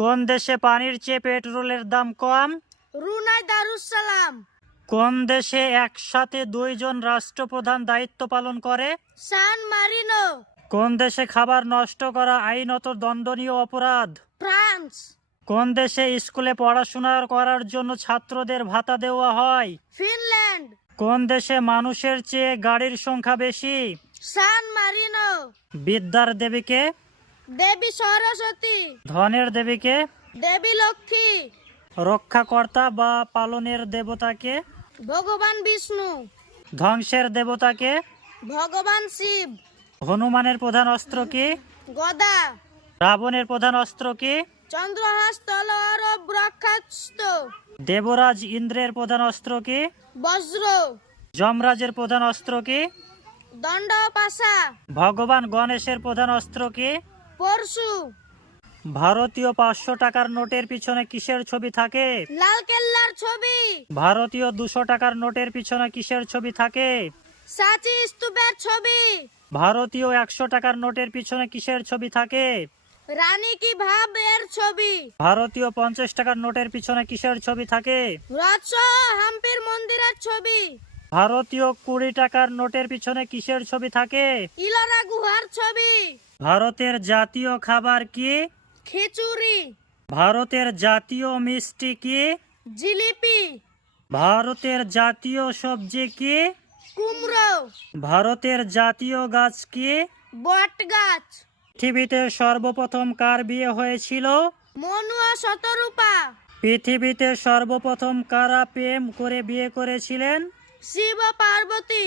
কোন দেশে পানির চেয়ে পেট্রোলের দাম কম? ব্রুনাই দারুসালাম। কোন দেশে একসাথে দুইজন রাষ্ট্রপ্রধান দায়িত্ব পালন করে? সান মারিনো। কোন দেশে খাবার নষ্ট করা আইনত দণ্ডনীয় অপরাধ? ফ্রান্স। কোন দেশে স্কুলে পড়াশোনা করার জন্য ছাত্রদের ভাতা দেওয়া হয়? ফিনল্যান্ড। কোন দেশে মানুষের চেয়ে গাড়ির সংখ্যা বেশি? সান মারিনো। বিদ্যার দেবীকে? দেবী সরস্বতী। ধনের দেবীকে? দেবী লক্ষ্মী। রক্ষাকর্তা বা পালনের দেবতাকে? ভগবান বিষ্ণু। ধ্বংসের দেবতাকে? ভগবান শিব। হনুমানের প্রধান অস্ত্র কি? গদা। রাবণের প্রধান অস্ত্র কি? চন্দ্রহাস তলোয়ার ও ব্রহ্মাস্ত্র। দেবরাজ ইন্দ্রের প্রধান অস্ত্র কি? বজ্র। যমরাজের প্রধান অস্ত্র কি? দণ্ড পাশা। ভগবান গণেশের প্রধান অস্ত্র কি? পরশু। ভারতীয় 500 টাকার নোটের পিছনে কিসের ছবি থাকে? লাল কেল্লার ছবি। ভারতীয় 200 টাকার নোটের পিছনে কিসের ছবি থাকে? সাঁচি স্তূপের ছবি। ভারতীয় 100 টাকার নোটের পিছনে কিসের ছবি থাকে? রানী কি ভাব এর ছবি। ভারতীয় 50 টাকার নোটের পিছনে কিসের ছবি থাকে? রথ হাম্পির মন্দিরের ছবি। ভারতীয় 20 টাকার নোটের পিছনে কিসের ছবি থাকে? ইলোরা গুহার ছবি। ভারতের জাতীয় খাবার কি? খিচুড়ি। ভারতের জাতীয় মিষ্টি কি? জিলিপি। ভারতের জাতীয় সবজি কি? কুমড়ো। ভারতের জাতীয় গাছ কি? বট গাছ। পৃথিবীতে সর্বপ্রথম কার বিয়ে হয়েছিল? মনুয়া শতরূপা। পৃথিবীতে সর্বপ্রথম কারা প্রেম করে বিয়ে করেছিলেন? শিব ও পার্বতী।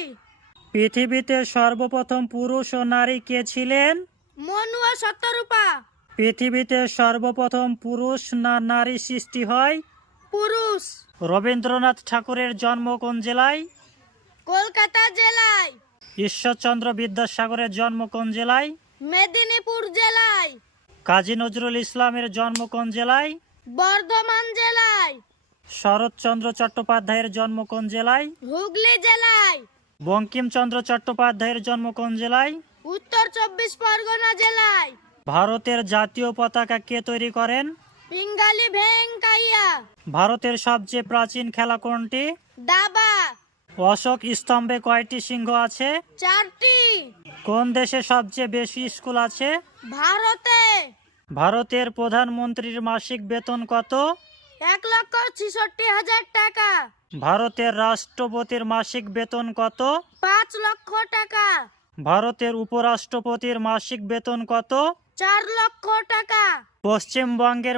পৃথিবীতে সর্বপ্রথম পুরুষ ও নারী কে ছিলেন? মনুয়া শতরূপা। পৃথিবীতে সর্বপ্রথম পুরুষ না নারী সৃষ্টি হয়? পুরুষ। রবীন্দ্রনাথ ঠাকুরের জন্ম কোন জেলায়? কলকাতা জেলায়। ঈশ্বরচন্দ্র বিদ্যাসাগরের জন্ম কোন জেলায়? মেদিনীপুর জেলায়। কাজী নজরুল ইসলামের জন্ম কোন জেলায়? বর্ধমান জেলায়। শরৎচন্দ্র চট্টোপাধ্যায়ের জন্ম কোন জেলায়? হুগলি জেলায়। বঙ্কিমচন্দ্র চট্টোপাধ্যায়ের জন্ম কোন জেলায়? উত্তর 24 পরগনা জেলায়। ভারতের জাতীয় পতাকা কে তৈরি করেন? পিঙ্গালি ভেঙ্কাইয়া। ভারতের সবচেয়ে প্রাচীন খেলা কোনটি? দাবা। অশোক স্তম্ভে কয়টি সিংহ আছে? 4টি। কোন দেশে সবচেয়ে বেশি স্কুল আছে? ভারতে। ভারতের প্রধানমন্ত্রীর মাসিক বেতন কত? 1,66,000 টাকা। ভারতের রাষ্ট্রপতির মাসিক বেতন কত? 5 লক্ষ টাকা। ভারতের উপরাষ্ট্রপতির মাসিক বেতন কত? 4 লক্ষ টাকা। পশ্চিমবঙ্গের